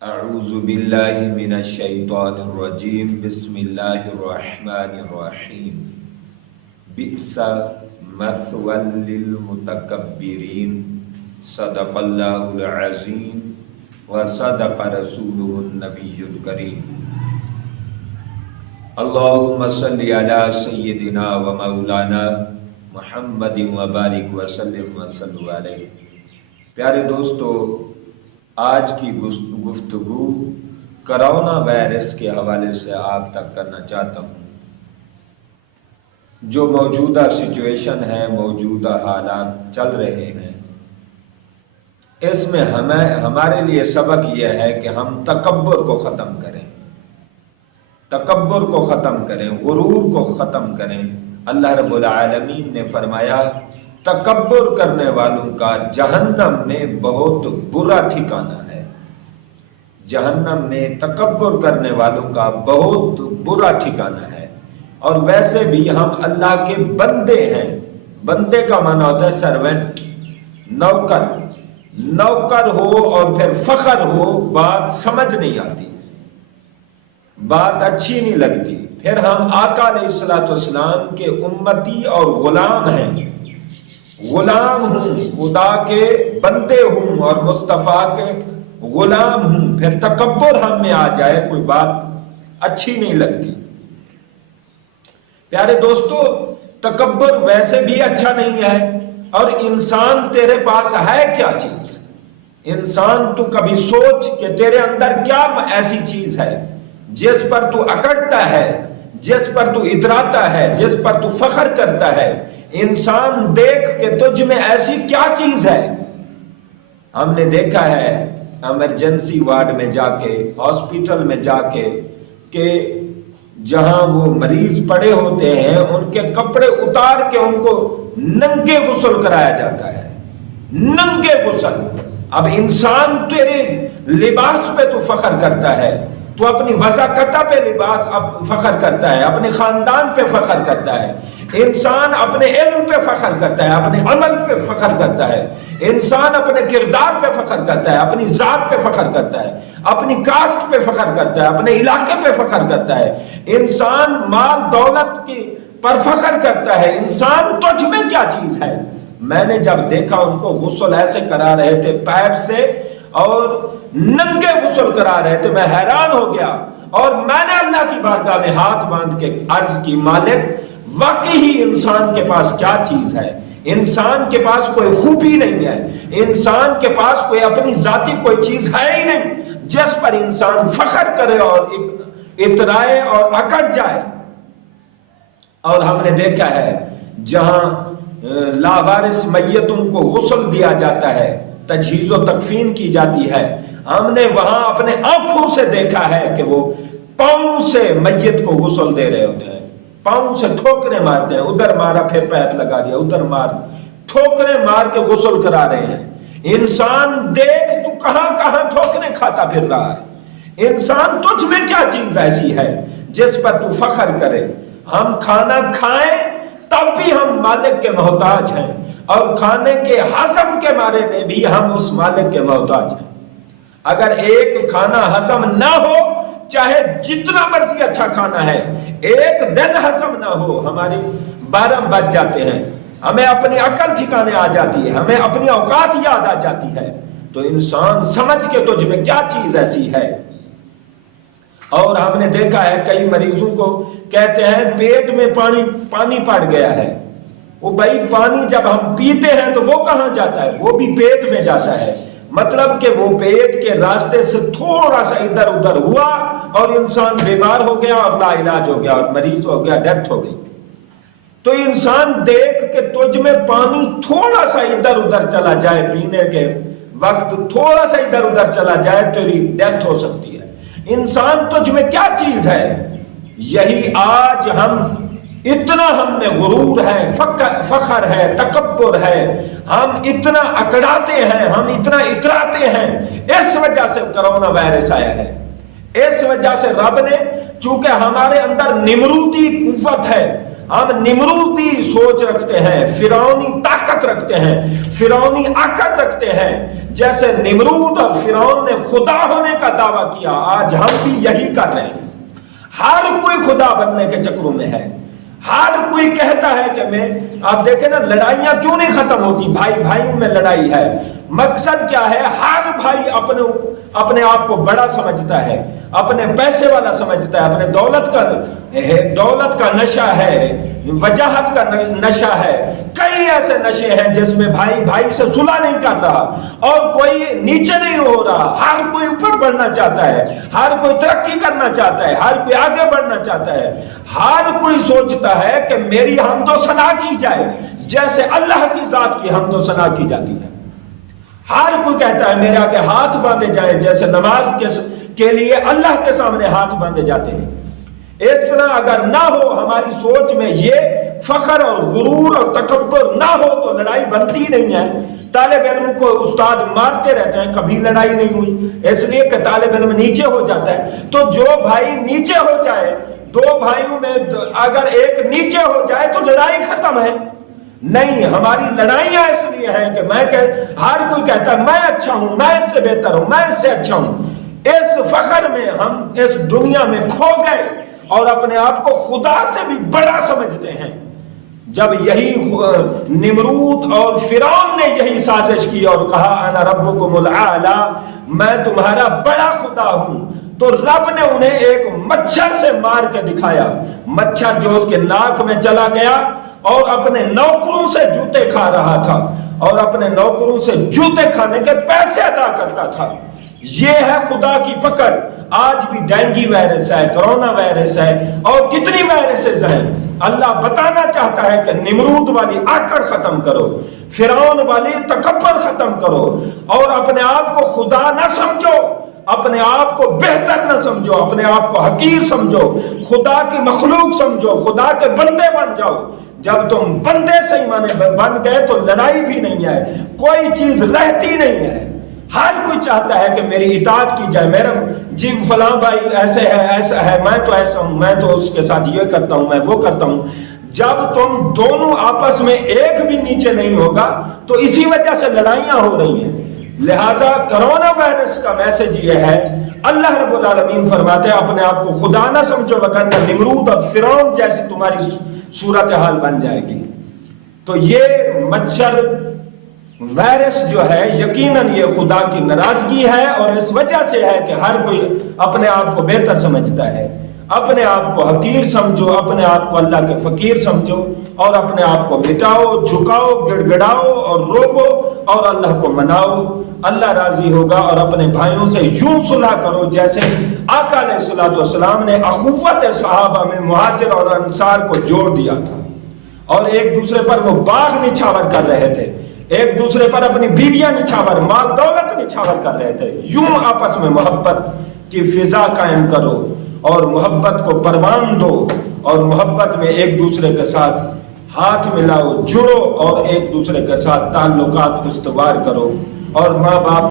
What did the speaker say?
اعوذ باللہ من الشیطان الرجیم بسم اللہ الرحمن الرحیم بئس مثوى للمتکبرین صدق اللہ العظیم وصدق رسولہ النبی الکریم اللہم صلی علی سیدنا و مولانا محمد وبارک وسلم وصلوا علیہ۔ پیارے دوستو، آج کی گفتگو کرونا وائرس کے حوالے سے آپ تک کرنا چاہتا ہوں۔ جو موجودہ سچویشن ہے، موجودہ حالات چل رہے ہیں، اس میں ہمارے لیے سبق یہ ہے کہ ہم تکبر کو ختم کریں، تکبر کو ختم کریں، غرور کو ختم کریں۔ اللہ رب العالمین نے فرمایا تکبر کرنے والوں کا جہنم میں بہت برا ٹھکانہ ہے۔ جہنم میں تکبر کرنے والوں کا بہت برا ٹھکانہ ہے۔ اور ویسے بھی ہم اللہ کے بندے ہیں۔ بندے کا معنی ہوتا ہے سروینٹ، نوکر۔ نوکر ہو اور پھر فخر ہو، بات سمجھ نہیں آتی، بات اچھی نہیں لگتی۔ پھر ہم آقا علیہ السلام کے امتی اور غلام ہیں، غلام ہوں، خدا کے بندے ہوں اور مصطفیٰ کے غلام ہوں، پھر تکبر ہم میں آ جائے کوئی بات اچھی نہیں لگتی۔ پیارے دوستو، تکبر ویسے بھی اچھا نہیں ہے۔ اور انسان تیرے پاس ہے کیا چیز؟ انسان تو کبھی سوچ کہ تیرے اندر کیا ایسی چیز ہے جس پر تو اکڑتا ہے، جس پر تو اتراتا ہے، جس پر تو فخر کرتا ہے۔ انسان دیکھ کہ تجھ میں ایسی کیا چیز ہے۔ ہم نے دیکھا ہے ایمرجنسی وارڈ میں جا کے، ہاسپٹل میں جا کے، کہ جہاں وہ مریض پڑے ہوتے ہیں ان کے کپڑے اتار کے ان کو ننگے غسل کرایا جاتا ہے، ننگے غسل۔ اب انسان تیرے لباس پہ تو فخر کرتا ہے، تو اپنی وضاقتہ پہ لباس فخر کرتا ہے، اپنے خاندان پہ فخر کرتا ہے۔ انسان اپنے علم پہ فخر کرتا ہے، اپنے عمل پہ فخر کرتا ہے۔ انسان اپنے کردار پہ فخر کرتا ہے، اپنی ذات پہ فخر کرتا ہے، اپنی کاسٹ پہ فخر کرتا ہے، اپنے علاقے پہ فخر کرتا ہے۔ انسان مال دولت کی پر فخر کرتا ہے۔ انسان تجھ میں کیا چیز ہے؟ میں نے جب دیکھا ان کو غسل ایسے کرا رہے تھے پائپ سے اور ننگے غسل کرا رہے تھے، میں حیران ہو گیا۔ اور میں نے اللہ کی بارگاہ میں ہاتھ باندھ کے عرض کی، مالک واقعی انسان کے پاس کیا چیز ہے؟ انسان کے پاس کوئی خوبی نہیں ہے، انسان کے پاس کوئی اپنی ذاتی کوئی چیز ہے ہی نہیں جس پر انسان فخر کرے اور اترائے اور اکڑ جائے۔ اور ہم نے دیکھا ہے جہاں لاوارث میتوں کو غسل دیا جاتا ہے، تجہیز و تکفین کی جاتی ہے، ہم نے وہاں اپنے آنکھوں سے دیکھا ہے کہ وہ پاؤں سے میت کو غسل دے رہے ہوتے ہیں، پاؤں سے ٹھوکریں مارتے ہیں، ادھر مارا پھر پیپ لگا دیا، ادھر مار، ٹھوکریں مار کے غسل کرا رہے ہیں۔ انسان دیکھ تو کہاں کہاں ٹھوکریں کھاتا پھر رہا ہے۔ انسان تجھ میں کیا چیز ایسی ہے جس پر تو فخر کرے؟ ہم کھانا کھائیں تب بھی ہم مالک کے محتاج ہیں، اور کھانے کے ہضم کے بارے میں بھی ہم اس مالک کے محتاج ہیں۔ اگر ایک کھانا ہضم نہ ہو، چاہے جتنا مرضی اچھا کھانا ہے، ایک دن ہضم نہ ہو، ہماری 12 بج جاتے ہیں، ہمیں اپنی عقل ٹھکانے آ جاتی ہے، ہمیں اپنی اوقات یاد آ جاتی ہے، تو انسان سمجھ کے تجھ میں کیا چیز ایسی ہے۔ اور ہم نے دیکھا ہے کئی مریضوں کو کہتے ہیں پیٹ میں پانی پڑ گیا ہے۔ وہ بھائی پانی جب ہم پیتے ہیں تو وہ کہاں جاتا ہے؟ وہ بھی پیٹ میں جاتا ہے۔ مطلب کہ وہ پیٹ کے راستے سے تھوڑا سا ادھر ادھر ہوا اور انسان بیمار ہو گیا اور لا علاج ہو گیا اور مریض ہو گیا، ڈیتھ ہو گئی۔ تو انسان دیکھ کہ تجھ میں پانی تھوڑا سا ادھر ادھر چلا جائے، پینے کے وقت تھوڑا سا ادھر ادھر چلا جائے، تیری ڈیتھ ہو سکتی ہے۔ انسان تجھ میں کیا چیز ہے؟ یہی آج اتنا ہم میں غرور ہے، فخر ہے، تکبر ہے، ہم اتنا اکڑاتے ہیں، ہم اتنا اتراتے ہیں۔ اس وجہ سے کرونا وائرس آیا ہے۔ اس وجہ سے رب نے، چونکہ ہمارے اندر نمرودی قوت ہے، ہم نمرودی سوچ رکھتے ہیں، فرعونی طاقت رکھتے ہیں، فرعونی عقل رکھتے ہیں، جیسے نمرود اور فرعون نے خدا ہونے کا دعویٰ کیا، آج ہم بھی یہی کر رہے ہیں۔ ہر کوئی خدا بننے کے چکروں میں ہے، ہر کوئی کہتا ہے کہ میں، آپ دیکھیں نا لڑائیاں کیوں نہیں ختم ہوتی، بھائی بھائیوں میں لڑائی ہے، مقصد کیا ہے؟ ہر بھائی اپنے آپ کو بڑا سمجھتا ہے، اپنے پیسے والا سمجھتا ہے، اپنے دولت کا نشہ ہے، وجاہت کا نشہ ہے، کئی ایسے نشے ہیں جس میں بھائی بھائی سے صلح نہیں کر رہا، اور کوئی نیچے نہیں ہو رہا، ہر کوئی اوپر بڑھنا چاہتا ہے، ہر کوئی ترقی کرنا چاہتا ہے، ہر کوئی آگے بڑھنا چاہتا ہے، ہر کوئی سوچتا ہے کہ میری حمد و ثنا کی جائے جیسے اللہ کی ذات کی حمد و ثنا کی جاتی ہے۔ ہر کوئی کہتا ہے میرے آگے ہاتھ باندھے جائیں جیسے نماز کے لیے اللہ کے سامنے ہاتھ باندھے جاتے ہیں۔ اس طرح اگر نہ ہو ہماری سوچ میں یہ فخر اور غرور اور تکبر نہ ہو تو لڑائی بنتی نہیں ہے۔ طالب علم کو استاد مارتے رہتے ہیں، کبھی لڑائی نہیں ہوئی، اس لیے کہ طالب علم نیچے ہو جاتا ہے۔ تو جو بھائی نیچے ہو جائے، دو بھائیوں میں اگر ایک نیچے ہو جائے تو لڑائی ختم ہے۔ نہیں، ہماری لڑائیاں اس لیے ہیں کہ ہر کوئی کہتا ہے میں اچھا ہوں، میں اس سے بہتر ہوں، میں اس سے اچھا ہوں۔ اس فخر میں ہم اس دنیا میں کھو گئے اور اپنے آپ کو خدا سے بھی بڑا سمجھتے ہیں۔ جب یہی نمرود اور فرعون نے یہی سازش کی اور کہا انا ربکم الاعلی، میں تمہارا بڑا خدا ہوں، تو رب نے انہیں ایک مچھر سے مار کے دکھایا، مچھر جو اس کے ناک میں چلا گیا اور اپنے نوکروں سے جوتے کھا رہا تھا، اور اپنے نوکروں سے جوتے کھانے کے پیسے ادا کرتا تھا۔ یہ ہے خدا کی پکڑ۔ آج بھی ڈینگی وائرس ہے، کرونا وائرس ہے، اور کتنی وائرسز ہیں۔ اللہ بتانا چاہتا ہے کہ نمرود والی آکڑ ختم کرو، فرعون والی تکبر ختم کرو، اور اپنے آپ کو خدا نہ سمجھو، اپنے آپ کو بہتر نہ سمجھو، اپنے آپ کو حقیر سمجھو، خدا کی مخلوق سمجھو، خدا کے بندے بن جاؤ۔ جب تم بندے صحیح معنی بن گئے تو لڑائی بھی نہیں ہے، کوئی چیز رہتی نہیں ہے۔ ہر کوئی چاہتا ہے کہ میری اطاعت کی جائے، میرا جی فلاں بھائی ایسے ہے، ایسا ہے، میں تو ایسا ہوں، میں تو اس کے ساتھ یہ کرتا ہوں، میں وہ کرتا ہوں۔ جب تم دونوں آپس میں ایک بھی نیچے نہیں ہوگا تو اسی وجہ سے لڑائیاں ہو رہی ہیں۔ لہٰذا کرونا وائرس کا میسج یہ ہے، اللہ رب العالمین فرماتے ہیں اپنے آپ کو خدا نہ سمجھو وگرنہ نمرود اور فرعون جیسی تمہاری صورتحال بن جائے گی۔ تو یہ مچھر وائرس جو ہے یقیناً یہ خدا کی ناراضگی ہے، اور اس وجہ سے ہے کہ ہر کوئی اپنے آپ کو بہتر سمجھتا ہے۔ اپنے آپ کو حقیر سمجھو، اپنے آپ کو اللہ کے فقیر سمجھو، اور اپنے آپ کو مٹاؤ، جھکاؤ، گڑ گڑاؤ اور روکو، اور اللہ کو مناؤ، اللہ راضی ہوگا۔ اور اپنے بھائیوں سے یوں صلح کرو جیسے آقا علیہ الصلوۃ والسلام نے اخوت صحابہ میں مہاجر اور انصار کو جوڑ دیا تھا، اور ایک دوسرے پر وہ باغ نچھاور کر رہے تھے، ایک دوسرے پر اپنی بیویاں نچھاور، مال دولت نچھاور کر رہے تھے۔ یوں آپس میں محبت کی فضا قائم کرو اور محبت کو پروان دو، اور محبت میں ایک دوسرے کے ساتھ ہاتھ ملاؤ، جڑو، اور ایک دوسرے کے ساتھ تعلقات استوار کرو، اور ماں باپ